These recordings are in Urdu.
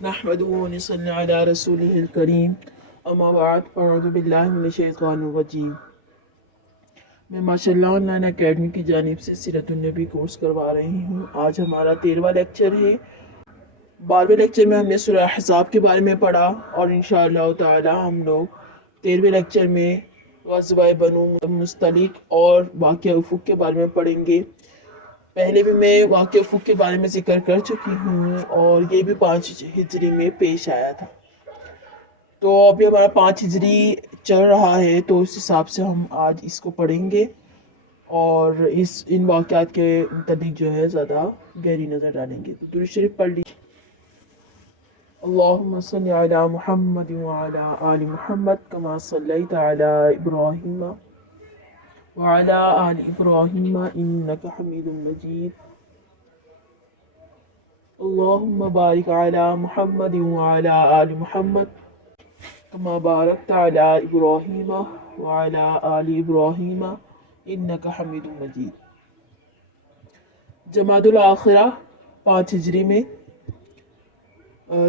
نحمده ونصلي على رسوله الكريم اما بعد فاعوذ باللہ من الشیطان الرجیم۔ میں ماشاءاللہ آن لائن اکیڈمی کی جانب سے سیرت النبی کورس کروا رہی ہوں۔ آج ہمارا 13واں لیکچر ہے۔ 12ویں لیکچر میں ہم نے سورہ احزاب کے بارے میں پڑھا اور انشاءاللہ تعالی ہم لوگ 13ویں لیکچر میں غزوہ بنو مستلق اور واقعہ افق کے بارے میں پڑھیں گے۔ پہلے بھی میں واقعہ افق کے بارے میں ذکر کر چکی ہوں اور یہ بھی 5 ہجری میں پیش آیا تھا۔ تو ابھی ہمارا 5 ہجری چل رہا ہے، تو اس حساب سے ہم آج اس کو پڑھیں گے اور ان واقعات کے متعلق جو ہے زیادہ گہری نظر ڈالیں گے۔ تو درود شریف پڑھ لیجیے۔ اللہم صلی علی محمد وعلی آل محمد کما صلیت علی ابراہیم وعلی آل ابراہیم انک حمید مجید۔ اللہم بارک علی محمد وعلی آل محمد کما بارکت علی ابراہیم وعلی آل ابراہیم انک حمید مجید۔ جمادی الاخرہ 5 ہجری میں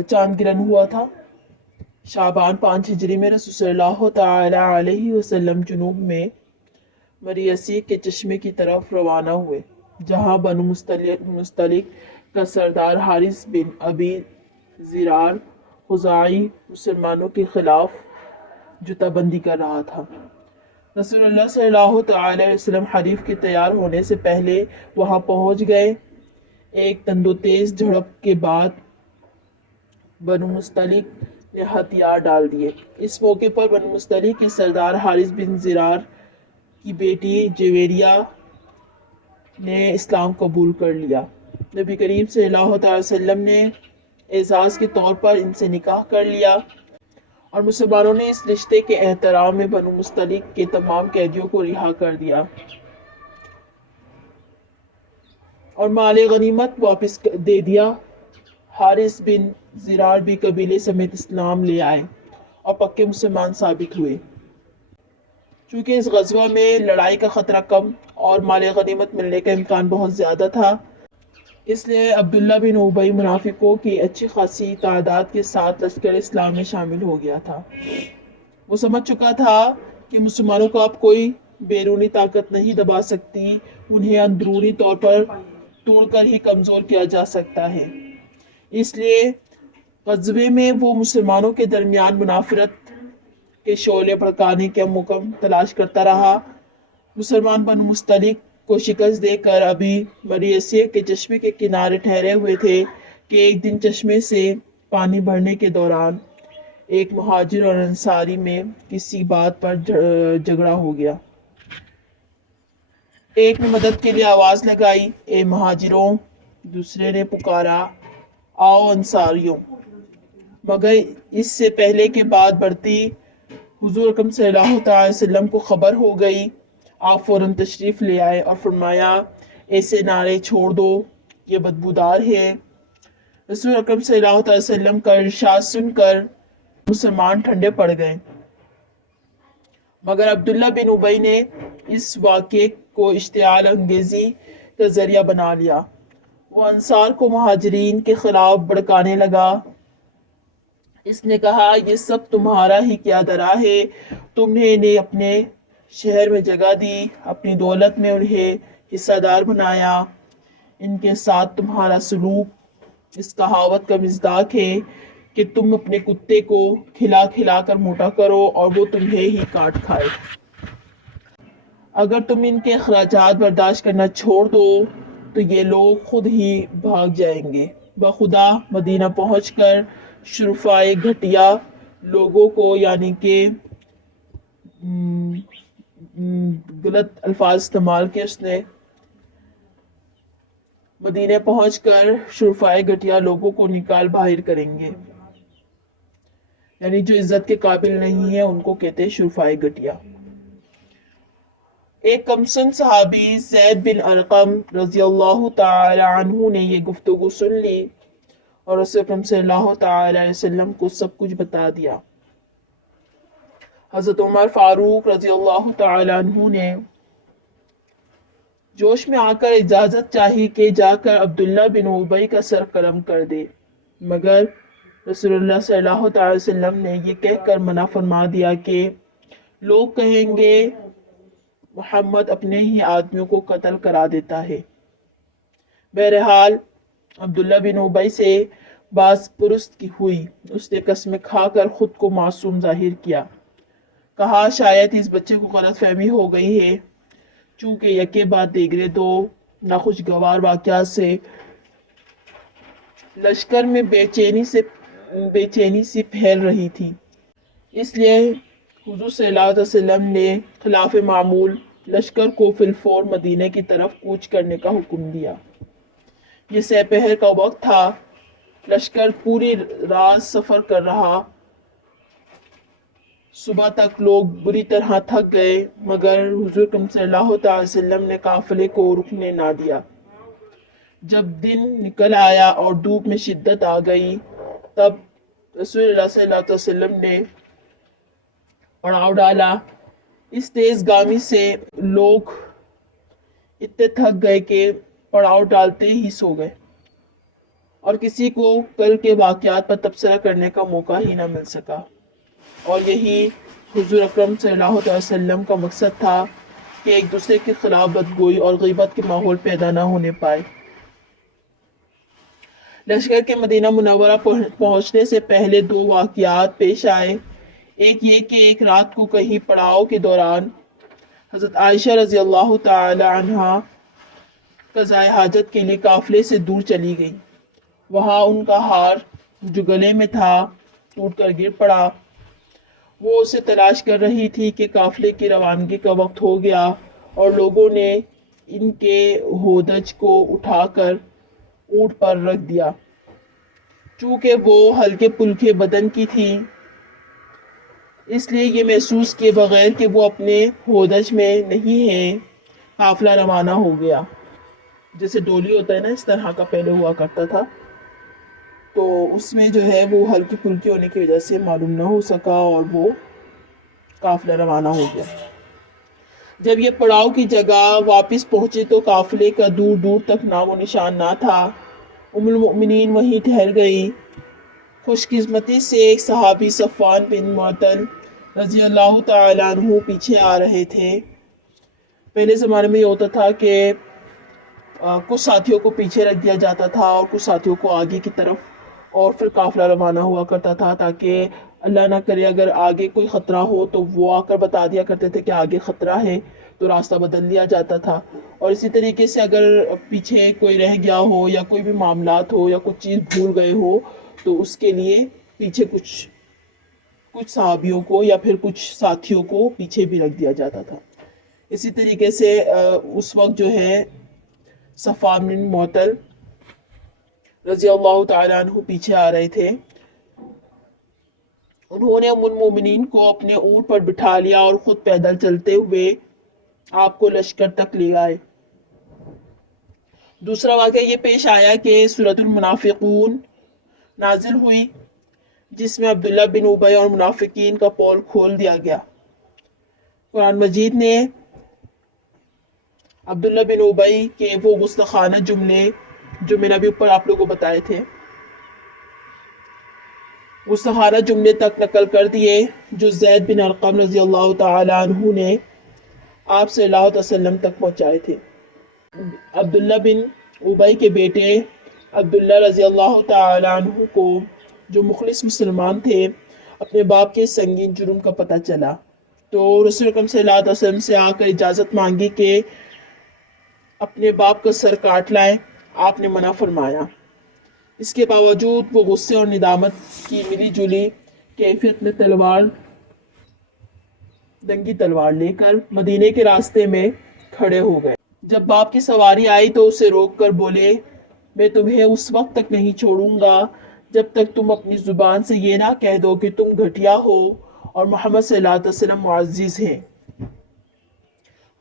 چاند گرہن ہوا تھا۔ شعبان 5 ہجری میں رسول صلی اللہ تعالی علیہ وسلم جنوب میں مریسی کے چشمے کی طرف روانہ ہوئے، جہاں بنو مستلق کا سردار حارث بن ابی زرار خزاعی مسلمانوں کے خلاف جتھا بندی کر رہا تھا۔ رسول اللہ صلی اللہ تعالی علیہ وسلم حریف کے تیار ہونے سے پہلے وہاں پہنچ گئے۔ ایک تندو تیز جھڑپ کے بعد بنو مستلق نے ہتھیار ڈال دیے۔ اس موقع پر بنو مستلق کے سردار حارث بن زرار کی بیٹی جویریہ نے اسلام قبول کر لیا۔ نبی کریم صلی اللہ تعالی وسلم نے اعزاز کے طور پر ان سے نکاح کر لیا اور مسلمانوں نے اس رشتے کے احترام میں بنو مستلق کے تمام قیدیوں کو رہا کر دیا اور مال غنیمت واپس دے دیا۔ حارث بن زرار بھی قبیلے سمیت اسلام لے آئے اور پکے مسلمان ثابت ہوئے۔ چونکہ اس غزوہ میں لڑائی کا خطرہ کم اور مال غنیمت ملنے کا امکان بہت زیادہ تھا، اس لیے عبداللہ بن ابی منافقوں کی اچھی خاصی تعداد کے ساتھ لشکر اسلام میں شامل ہو گیا تھا۔ وہ سمجھ چکا تھا کہ مسلمانوں کو اب کوئی بیرونی طاقت نہیں دبا سکتی، انہیں اندرونی طور پر توڑ کر ہی کمزور کیا جا سکتا ہے۔ اس لیے غزوے میں وہ مسلمانوں کے درمیان منافرت کے شعلے بھڑکانے کا موقع تلاش کرتا رہا۔ مسلمان بنو مستلق کو شکست دے کر ابھی مریسی کے چشمے کے کنارے ٹھہرے ہوئے تھے کہ ایک دن چشمے سے پانی بھرنے کے دوران ایک مہاجر اور انصاری میں کسی بات پر جھگڑا ہو گیا۔ ایک نے مدد کے لیے آواز لگائی، اے مہاجروں! دوسرے نے پکارا، آؤ انصاریوں! مگر اس سے پہلے کہ بات بڑھتی حضور اکرم صلی اللہ تعالی وسلم کو خبر ہو گئی۔ آپ فوراً تشریف لے آئے اور فرمایا، ایسے نعرے چھوڑ دو، یہ بدبودار ہے۔ رسول اکرم صلی اللہ تعالی وسلم کا ارشاد سن کر مسلمان ٹھنڈے پڑ گئے، مگر عبداللہ بن ابی نے اس واقعے کو اشتعال انگیزی کا ذریعہ بنا لیا۔ وہ انصار کو مہاجرین کے خلاف بھڑکانے لگا۔ اس نے کہا، یہ سب تمہارا ہی کیا درا ہے، تم نے انہیں اپنے شہر میں جگہ دی، اپنی دولت میں انہیں حصہ دار بنایا، ان کے ساتھ تمہارا سلوک اس کہاوت کا مصداق ہے کہ تم اپنے کتے کو کھلا کھلا کر موٹا کرو اور وہ تمہیں ہی کاٹ کھائے۔ اگر تم ان کے اخراجات برداشت کرنا چھوڑ دو تو یہ لوگ خود ہی بھاگ جائیں گے۔ بخدا مدینہ پہنچ کر شرفائے گھٹیا لوگوں کو، یعنی کہ غلط الفاظ استعمال کے اس نے، مدینہ پہنچ کر شرفائے گھٹیا لوگوں کو نکال باہر کریں گے، یعنی جو عزت کے قابل نہیں ہے ان کو کہتے ہیں شرفائے گھٹیا۔ ایک کمسن صحابی زید بن ارقم رضی اللہ تعالی عنہ نے یہ گفتگو سن لی اور رسول اکرم صلی اللہ تعالی علیہ وسلم کو سب کچھ بتا دیا۔ حضرت عمر فاروق رضی اللہ تعالی عنہ نے جوش میں آ کر اجازت چاہی کہ جا کر عبداللہ بن ابی کا سر قلم کر دے، مگر رسول اللہ صلی اللہ تعالی وسلم نے یہ کہہ کر منع فرما دیا کہ لوگ کہیں گے محمد اپنے ہی آدمیوں کو قتل کرا دیتا ہے۔ بہرحال عبداللہ بن ابی سے باز پرست کی ہوئی، اس نے قسم کھا کر خود کو معصوم ظاہر کیا، کہا شاید اس بچے کو غلط فہمی ہو گئی ہے، چونکہ یکے بعد دیگرے دو ناخوشگوار واقعات سے لشکر میں بے چینی سی پھیل رہی تھی، اس لیے حضور صلی اللہ علیہ وسلم نے خلاف معمول لشکر کو فی الفور مدینہ کی طرف کوچ کرنے کا حکم دیا۔ یہ سہ پہر کا وقت تھا، لشکر پوری رات سفر کر رہا، صبح تک لوگ بری طرح تھک گئے، مگر حضور صلی اللہ تعالی وسلم نے قافلے کو رکنے نہ دیا۔ جب دن نکل آیا اور دھوپ میں شدت آ گئی، تب رسول اللہ صلی اللہ علیہ وسلم نے پڑاؤ ڈالا۔ اس تیز گامی سے لوگ اتنے تھک گئے کہ پڑاؤ ڈالتے ہی سو گئے، اور کسی کو کل کے واقعات پر تبصرہ کرنے کا موقع ہی نہ مل سکا، اور یہی حضور اکرم صلی اللہ علیہ وسلم کا مقصد تھا کہ ایک دوسرے کے خلاف بدگوئی اور غیبت کے ماحول پیدا نہ ہونے پائے۔ لشکر کے مدینہ منورہ پہنچنے سے پہلے دو واقعات پیش آئے۔ ایک یہ کہ ایک رات کو کہیں پڑاؤ کے دوران حضرت عائشہ رضی اللہ تعالی عنہا قضائے حاجت کے لیے قافلے سے دور چلی گئی۔ وہاں ان کا ہار جو گلے میں تھا ٹوٹ کر گر پڑا۔ وہ اسے تلاش کر رہی تھی کہ قافلے کی روانگی کا وقت ہو گیا، اور لوگوں نے ان کے ہودج کو اٹھا کر اونٹ پر رکھ دیا۔ چونکہ وہ ہلکے پلکے بدن کی تھی، اس لیے یہ محسوس کیے بغیر کہ وہ اپنے ہودج میں نہیں ہے، قافلہ روانہ ہو گیا۔ جیسے ڈولی ہوتا ہے نا، اس طرح کا پہلے ہوا کرتا تھا، تو اس میں جو ہے وہ ہلکی پھلکی ہونے کی وجہ سے معلوم نہ ہو سکا، اور وہ قافلہ روانہ ہو گیا۔ جب یہ پڑاؤ کی جگہ واپس پہنچے تو قافلے کا دور دور تک نام و نشان نہ تھا۔ ام المؤمنین وہیں ٹھہر گئی۔ خوش قسمتی سے ایک صحابی صفوان بن معطل رضی اللہ تعالیٰ عنہ پیچھے آ رہے تھے۔ پہلے زمانے میں یہ ہوتا تھا کہ کچھ ساتھیوں کو پیچھے رکھ دیا جاتا تھا اور کچھ ساتھیوں کو آگے کی طرف، اور پھر قافلہ روانہ ہوا کرتا تھا، تاکہ اللہ نہ کرے اگر آگے کوئی خطرہ ہو تو وہ آ کر بتا دیا کرتے تھے کہ آگے خطرہ ہے، تو راستہ بدل لیا جاتا تھا۔ اور اسی طریقے سے اگر پیچھے کوئی رہ گیا ہو یا کوئی بھی معاملات ہو یا کچھ چیز بھول گئے ہو تو اس کے لیے پیچھے کچھ صحابیوں کو یا پھر کچھ ساتھیوں کو پیچھے بھی رکھ دیا جاتا تھا۔ اسی طریقے سے اس وقت جو ہے صفوان بن معطل رضی اللہ تعالیٰ عنہ پیچھے آ رہے تھے۔ انہوں نے ام المومنین کو اپنے اونٹ پر بٹھا لیا اور خود پیدل چلتے ہوئے آپ کو لشکر تک لے آئے۔ دوسرا واقعہ یہ پیش آیا کہ سورۃ المنافقون نازل ہوئی، جس میں عبداللہ بن ابی اور منافقین کا پول کھول دیا گیا۔ قرآن مجید نے عبداللہ بن ابی کے وہ گستاخانہ جملے جو میں نے ابھی اوپر آپ لوگوں کو بتائے تھے، گستاخانہ جملے تک نقل کر دیے جو زید بن ارقم رضی اللہ تعالی عنہ نے آپ صلی اللہ علیہ وسلم تک پہنچائے تھے۔ عبداللہ بن ابی کے بیٹے عبداللہ رضی اللہ تعالی عنہ کو، جو مخلص مسلمان تھے، اپنے باپ کے سنگین جرم کا پتہ چلا، تو رسول اکرم صلی اللہ علیہ وسلم سے آ کر اجازت مانگی کہ اپنے باپ کا سر کاٹ لائیں۔ آپ نے منع فرمایا۔ اس کے باوجود وہ غصے اور ندامت کی ملی جلی کیفیت میں ننگی تلوار لے کر مدینے کے راستے میں کھڑے ہو گئے۔ جب باپ کی سواری آئی تو اسے روک کر بولے، میں تمہیں اس وقت تک نہیں چھوڑوں گا جب تک تم اپنی زبان سے یہ نہ کہہ دو کہ تم گھٹیا ہو اور محمد صلی اللہ علیہ وسلم معزز ہیں۔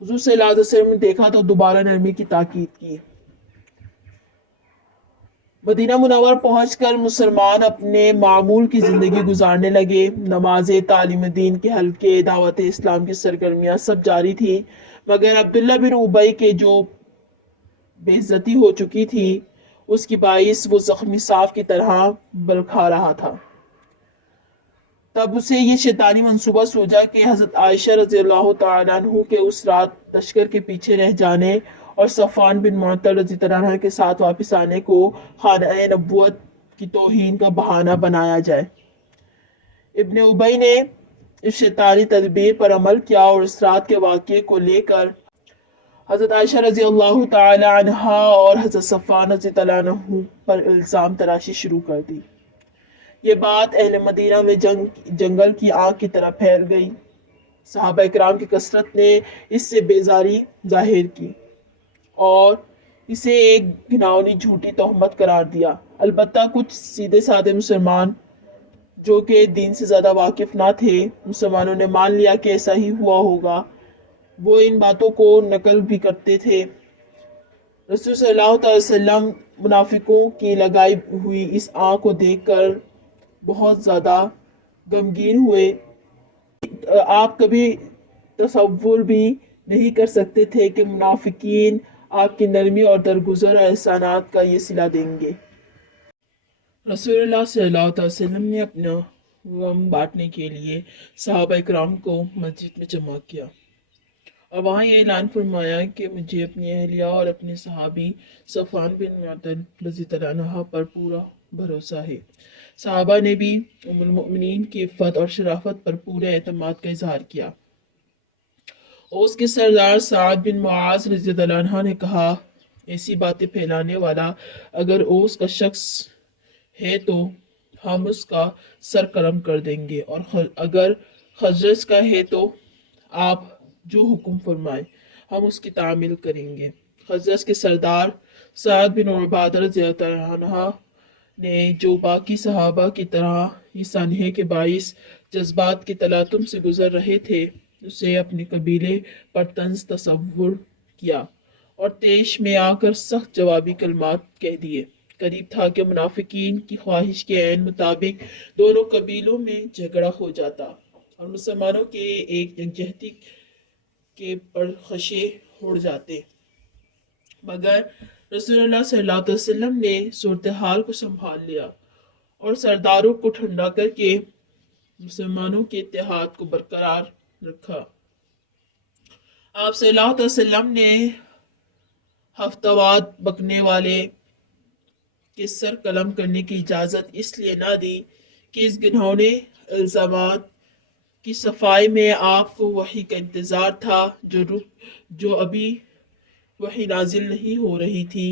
حضور صلی اللہ علیہ وسلم نے دیکھا تو دوبارہ نرمی کی تاکید کی۔ مدینہ منورہ پہنچ کر مسلمان اپنے معمول کی زندگی گزارنے لگے۔ نمازیں، تعلیم دین کے حلقے، دعوت اسلام کی سرگرمیاں سب جاری تھی، مگر عبداللہ بن ابی کے جو بے عزتی ہو چکی تھی اس کی باعث وہ زخمی سانپ کی طرح بل کھا رہا تھا۔ تب اسے یہ شیطانی منصوبہ سوچا کہ حضرت عائشہ رضی اللہ تعالیٰ عنہ کے اس رات لشکر کے پیچھے رہ جانے اور صفوان بن معطل رضی اللہ عنہ کے ساتھ واپس آنے کو خانہ نبوت کی توہین کا بہانہ بنایا جائے۔ ابن ابی نے اس شیطانی تدبیر پر عمل کیا اور اس رات کے واقعے کو لے کر حضرت عائشہ رضی اللہ تعالی عنہا اور حضرت صفوان رضی اللہ عنہ پر الزام تراشی شروع کر دی۔ یہ بات اہل مدینہ میں جنگل کی آگ کی طرح پھیل گئی۔ صحابہ کرام کی کثرت نے اس سے بیزاری ظاہر کی اور اسے ایک گھناؤنی جھوٹی تہمت قرار دیا۔ البتہ کچھ سیدھے سادے مسلمان جو کہ دین سے زیادہ واقف نہ تھے، مسلمانوں نے مان لیا کہ ایسا ہی ہوا ہوگا۔ وہ ان باتوں کو نقل بھی کرتے تھے۔ رسول صلی اللہ علیہ وسلم منافقوں کی لگائی ہوئی اس آگ کو دیکھ کر بہت زیادہ غمگین ہوئے۔ آپ کبھی تصور بھی نہیں کر سکتے تھے کہ منافقین آپ کی نرمی اور درگزر اور احسانات کا یہ صلہ دیں گے۔ رسول اللہ صلی اللہ علیہ وسلم نے اپنا غم بانٹنے کے لیے صحابہ کرام کو مسجد میں جمع کیا اور وہاں یہ اعلان فرمایا کہ مجھے اپنی اہلیہ اور اپنے صحابی صفوان بن معطل رضی اللہ عنہ پر پورا بھروسہ ہے۔ صحابہ نے بھی ام المؤمنین کی عفت اور شرافت پر پورے اعتماد کا اظہار کیا۔ اوس کے سردار سعد بن معاذ رضی اللہ عنہ نے کہا، ایسی باتیں پھیلانے والا اگر اوس کا شخص ہے تو ہم اس کا سر قلم کر دیں گے، اور اگر خزرج کا ہے تو آپ جو حکم فرمائیں ہم اس کی تعمیل کریں گے۔ خزرج کے سردار سعد بن عبادہ رضی اللہ عنہ نے جو باقی صحابہ کی طرح اس سانحے کے باعث جذبات کی تلاطم سے گزر رہے تھے، اسے اپنے قبیلے پر طنز تصور کیا اور طیش میں آ کر سخت جوابی کلمات کہہ دیے۔ قریب تھا کہ منافقین کی خواہش کے عین مطابق دونوں قبیلوں میں جھگڑا ہو جاتا اور مسلمانوں کے ایک یکجہتی کے پرخاشے اڑ جاتے، مگر رسول اللہ صلی اللہ علیہ وسلم نے صورتحال کو سنبھال لیا اور سرداروں کو ٹھنڈا کر کے مسلمانوں کے اتحاد کو برقرار رکھا۔ آپ صلی اللہ علیہ وسلم نے ہفتہ وار بکنے والے کے سر قلم کرنے کی اجازت اس لیے نہ دی کہ اس گھناؤنے الزامات کی صفائی میں آپ کو وحی کا انتظار تھا جو ابھی وحی نازل نہیں ہو رہی تھی۔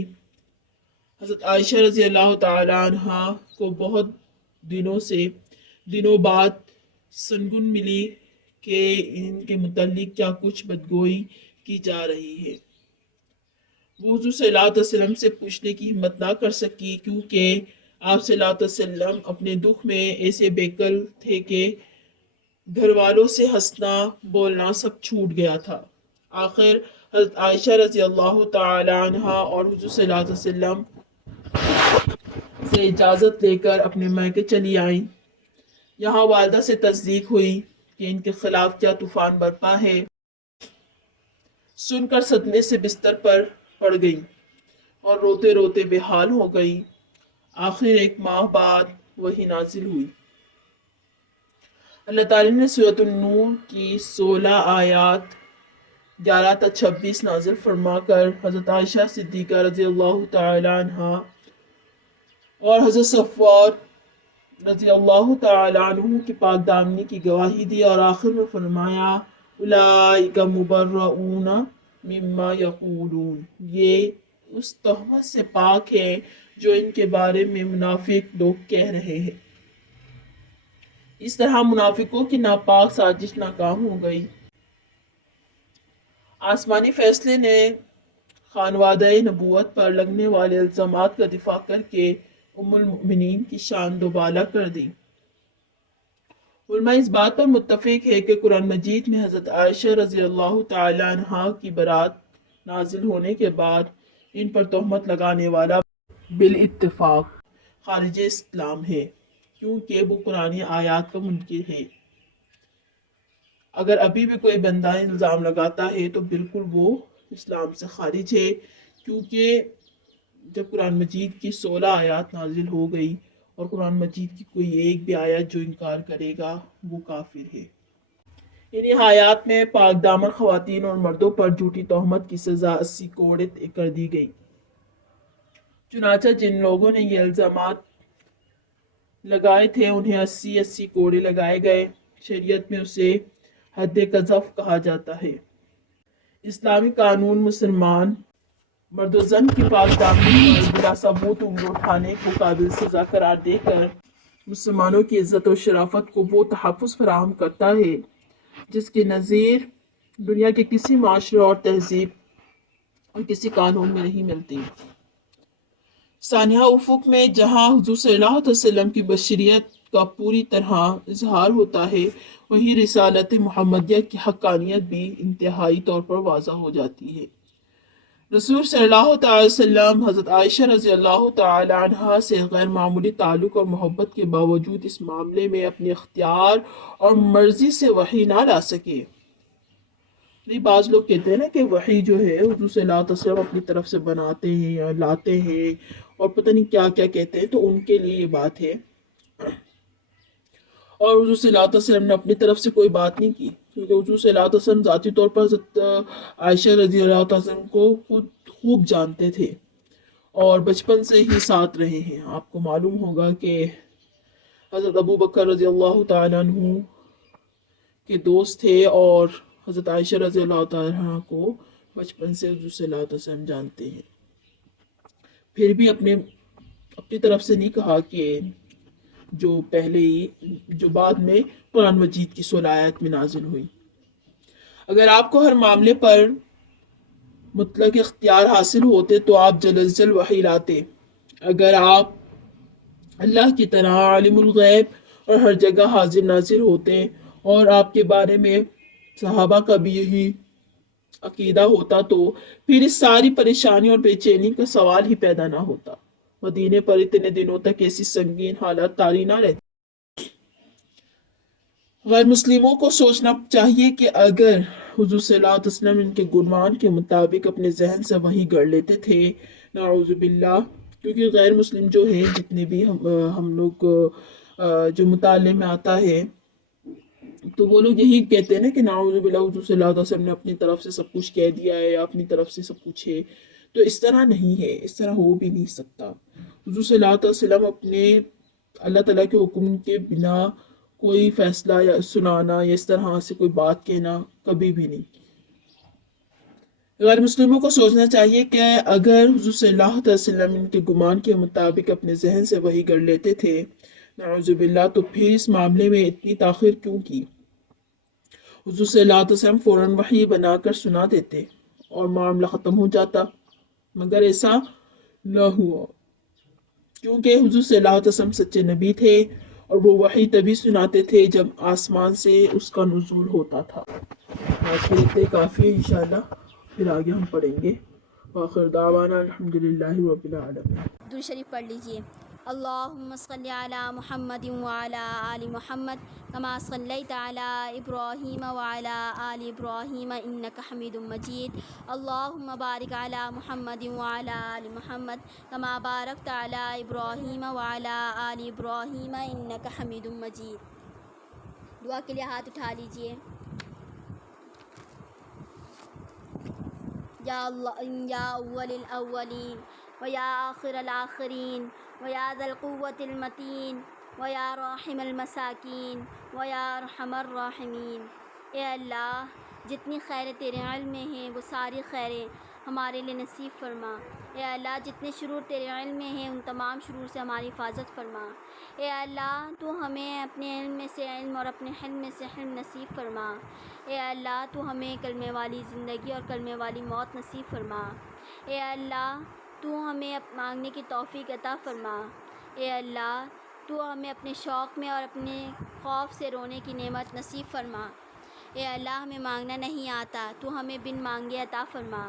حضرت عائشہ رضی اللہ تعالی عنہا کو بہت دنوں بعد سنگن ملی کہ ان کے متعلق کیا کچھ بدگوئی کی جا رہی ہے۔ وہ حضور صلی اللہ علیہ وسلم سے پوچھنے کی ہمت نہ کر سکی، کیونکہ آپ صلی اللہ علیہ وسلم اپنے دکھ میں ایسے بےقل تھے کہ گھر والوں سے ہنسنا بولنا سب چھوٹ گیا تھا۔ آخر حضرت عائشہ رضی اللہ تعالی عنہا اور حضور صلی اللہ علیہ وسلم سے اجازت لے کر اپنے میکے چلی آئیں۔ یہاں والدہ سے تصدیق ہوئی کہ ان کے خلاف کیا طوفان برپا ہے۔ سن کر صدمے سے بستر پر پڑ گئی اور روتے روتے بے حال ہو گئی۔ آخر 1 ماہ بعد وحی نازل ہوئی۔ اللہ تعالیٰ نے سورۃ النور کی 16 آیات 11 تا 26 نازل فرما کر حضرت عائشہ صدیقہ رضی اللہ تعالی عنہا اور حضرت صفوان رضی اللہ تعالی عنہ کی پاک دامنی کی گواہی دی اور آخر میں فرمایا، اولئک مبرؤون مما یقولون، یہ اس تہمت سے پاک ہے جو ان کے بارے میں منافق لوگ کہہ رہے ہیں۔ اس طرح منافقوں کی ناپاک سازش ناکام ہو گئی۔ آسمانی فیصلے نے خانوادہ نبوت پر لگنے والے الزامات کا دفاع کر کے ام المؤمنین کی شان دوبالا کر دی۔ علماء اس بات پر متفق ہے کہ قرآن مجید میں حضرت عائشہ رضی اللہ تعالی عنہا کی برات نازل ہونے کے بعد ان پر تہمت لگانے والا بالاتفاق خارج اسلام ہے، کیونکہ وہ قرآنی آیات کا منکر ہے۔ اگر ابھی بھی کوئی بندہ الزام لگاتا ہے تو بالکل وہ اسلام سے خارج ہے، کیونکہ جب قرآن مجید کی 16 آیات نازل ہو گئی اور قرآن مجید کی کوئی ایک بھی آیت جو انکار کرے گا وہ کافر ہے۔ انہی آیات میں پاک دامن خواتین اور مردوں پر جھوٹی تہمت کی سزا 80 کوڑے کر دی گئی۔ چنانچہ جن لوگوں نے یہ الزامات لگائے تھے انہیں 80 کوڑے لگائے گئے۔ شریعت میں اسے حد قذف کہا جاتا ہے۔ اسلامی قانون مسلمان مرد و زن کی پاک دامنی پر بلا ثبوت انگلی اٹھانے کو قابل سزا قرار دے کر مسلمانوں کی عزت و شرافت کو وہ تحفظ فراہم کرتا ہے جس کی نظیر دنیا کے کسی معاشرے اور تہذیب اور کسی قانون میں نہیں ملتی۔ سانحہ افق میں جہاں حضور صلی اللہ علیہ وسلم کی بشریت کا پوری طرح اظہار ہوتا ہے وہیں رسالت محمدیہ کی حقانیت بھی انتہائی طور پر واضح ہو جاتی ہے۔ رسول صلی اللہ تعالی وسلم حضرت عائشہ رضی اللہ تعالی عنہا سے غیر معمولی تعلق اور محبت کے باوجود اس معاملے میں اپنے اختیار اور مرضی سے وحی نہ لا سکے۔ بعض لوگ کہتے ہیں نا کہ وحی جو ہے حضور صلی اللہ علیہ وسلم اپنی طرف سے بناتے ہیں یا لاتے ہیں اور پتہ نہیں کیا کیا کہتے ہیں، تو ان کے لیے یہ بات ہے۔ اور حضور صلی اللہ علیہ وسلم نے اپنی طرف سے کوئی بات نہیں کی، کیونکہ حضور صلی اللہ علیہ وسلم ذاتی طور پر حضرت عائشہ رضی اللہ تعالیٰ عنہ کو خود خوب جانتے تھے اور بچپن سے ہی ساتھ رہے ہیں۔ آپ کو معلوم ہوگا کہ حضرت ابو بکر رضی اللہ تعالیٰ عنہ کے دوست تھے اور حضرت عائشہ رضی اللہ تعالیٰ عنہ کو بچپن سے حضور صلی اللہ علیہ وسلم جانتے ہیں۔ پھر بھی اپنی طرف سے نہیں کہا کہ جو بعد میں قرآن مجید کی 16 آیات میں نازل ہوئی۔ اگر آپ کو ہر معاملے پر مطلق اختیار حاصل ہوتے تو آپ جلد از جلد وحی لاتے۔ اگر آپ اللہ کی طرح عالم الغیب اور ہر جگہ حاضر ناظر ہوتے اور آپ کے بارے میں صحابہ کا بھی یہی عقیدہ ہوتا تو پھر اس ساری پریشانی اور بے چینی کا سوال ہی پیدا نہ ہوتا۔ مدینے پر اتنے دنوں تک ایسی سنگین حالات طاری نہ رہتی۔ غیر مسلموں کو سوچنا چاہیے کہ اگر حضور صلی اللہ علیہ وسلم ان کے گمان کے مطابق اپنے ذہن سے وحی گڑھ لیتے تھے، نعوذ باللہ، کیونکہ غیر مسلم جو ہیں جتنے بھی ہم لوگ جو مطالعے میں آتا ہے تو وہ لوگ یہی کہتے ہیں نا کہ نعوذ باللہ حضور صلی اللہ علیہ وسلم نے اپنی طرف سے سب کچھ کہہ دیا ہے یا اپنی طرف سے سب کچھ ہے، تو اس طرح نہیں ہے، اس طرح ہو بھی نہیں سکتا۔ حضور صلی اللہ علیہ وسلم اپنے اللہ تعالیٰ کے حکم کے بنا کوئی فیصلہ یا سنانا یا اس طرح سے کوئی بات کہنا کبھی بھی نہیں۔ غیر مسلموں کو سوچنا چاہیے کہ اگر حضور صلی اللہ علیہ وسلم ان کے گمان کے مطابق اپنے ذہن سے وحی گڑھ لیتے تھے، نعوذ باللہ، تو پھر اس معاملے میں اتنی تاخیر کیوں کی؟ حضور صلی اللہ علیہ وسلم فوراً وحی بنا کر سنا دیتے اور معاملہ ختم ہو جاتا، مگر ایسا نہ ہوا، کیونکہ حضور صلی اللہ علیہ وسلم سچے نبی تھے اور وہ وحی تبھی سناتے تھے جب آسمان سے اس کا نزول ہوتا تھا۔ آج کے لیے کافی ہے، انشاءاللہ پھر آگے ہم پڑھیں گے۔ وآخر دعوانا الحمدللہ رب العالمین۔ درود شریف پڑھ لیجئے۔ اللہم صلی علی محمد وعلی آل محمد کما صلیت علی ابراہیم وعلی آل ابراہیم انک حمید مجید۔ اللہم بارک علی محمد وعلی آل محمد کما بارکت علی ابراہیم وعلی آل ابراہیم انک حمید مجید۔ دعا کے لیے ہاتھ اٹھا لیجئے۔ یا اللہ، یا اول الاولین ویا آخر الآخرین ویا ذا القوة المتین ویا راحم المساکین ویا ارحم الراحمین۔ اے اللہ، جتنی خیریں تیرے علم میں ہیں وہ ساری خیریں ہمارے لیے نصیب فرما۔ اے اللہ، جتنے شرور تیرے علم میں ہیں ان تمام شرور سے ہماری حفاظت فرما۔ اے اللہ، تو ہمیں اپنے علم میں سے علم اور اپنے حلم میں سے حلم نصیب فرما۔ اے اللہ، تو ہمیں کلمے والی زندگی اور کلمے والی موت نصیب فرما۔ اے اللہ، تو ہمیں مانگنے کی توفیق عطا فرما۔ اے اللہ، تو ہمیں اپنے شوق میں اور اپنے خوف سے رونے کی نعمت نصیب فرما۔ اے اللہ، ہمیں مانگنا نہیں آتا، تو ہمیں بن مانگے عطا فرما۔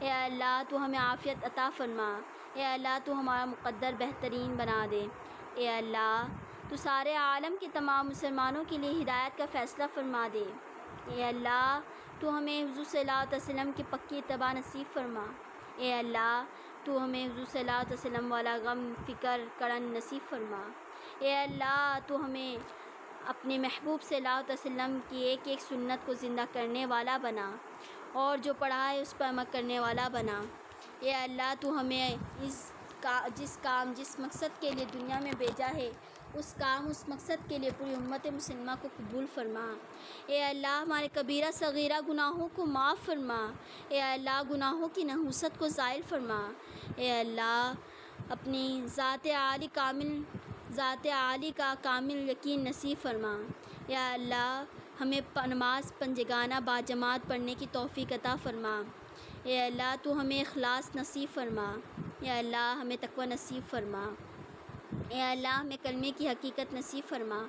اے اللہ، تو ہمیں عافیت عطا فرما۔ اے اللہ، تو ہمارا مقدر بہترین بنا دے۔ اے اللہ، تو سارے عالم کے تمام مسلمانوں کے لیے ہدایت کا فیصلہ فرما دے۔ اے اللہ، تو ہمیں حضور صلی اللہ علیہ وسلم کی پکی اتباع نصیب فرما۔ اے اللہ، تو ہمیں حضور صلی اللہ علیہ وسلم والا غم فکر کرن نصیب فرما۔ اے اللہ تو ہمیں اپنے محبوب صلی اللہ علیہ وسلم کی ایک ایک سنت کو زندہ کرنے والا بنا اور جو پڑھا ہے اس پر عمل کرنے والا بنا۔ اے اللہ تو ہمیں جس مقصد کے لیے دنیا میں بھیجا ہے اس مقصد کے لیے پوری امت مسلمہ کو قبول فرما۔ اے اللہ ہمارے کبیرہ صغیرہ گناہوں کو معاف فرما۔ اے اللہ گناہوں کی نحوست کو زائل فرما۔ اے اللہ اپنی ذات عالی کا کامل یقین نصیب فرما۔ یا اللہ ہمیں نماز پنجگانہ باجماعت پڑھنے کی توفیق عطا فرما۔ اے اللہ تو ہمیں اخلاص نصیب فرما۔ یا اللہ ہمیں تقوی نصیب فرما۔ اے اللہ ہمیں کلمے کی حقیقت نصیب فرما۔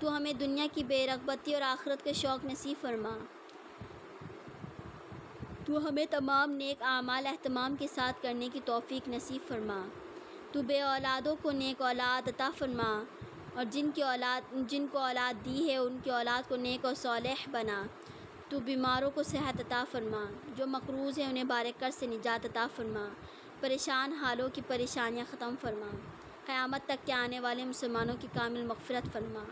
تو ہمیں دنیا کی بے رغبتی اور آخرت کے شوق نصیب فرما۔ تو ہمیں تمام نیک اعمال اہتمام کے ساتھ کرنے کی توفیق نصیب فرما۔ تو بے اولادوں کو نیک اولاد عطا فرما اور جن کو اولاد دی ہے ان کی اولاد کو نیک اور صالح بنا۔ تو بیماروں کو صحت عطا فرما، جو مقروض ہیں انہیں بارکر سے نجات عطا فرما، پریشان حالوں کی پریشانیاں ختم فرما، قیامت تک کے آنے والے مسلمانوں کی کامل مغفرت فرما۔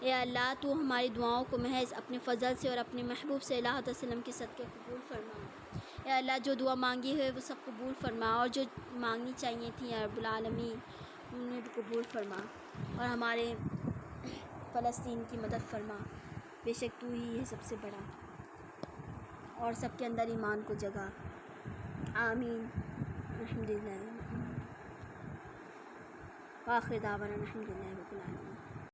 اے اللہ تو ہماری دعاؤں کو محض اپنے فضل سے اور اپنے محبوب صلی اللہ علیہ وسلم کے صدقے قبول فرما۔ اے اللہ جو دعا مانگی ہے وہ سب قبول فرما اور جو مانگنی چاہیے تھیں یا رب العالمین انہیں بھی قبول فرما اور ہمارے فلسطین کی مدد فرما۔ بے شک تو ہی ہے سب سے بڑا اور سب کے اندر ایمان کو جگا۔ آمین۔ الحمدللہ وآخر دعوانا الحمدللہ رب العالمین۔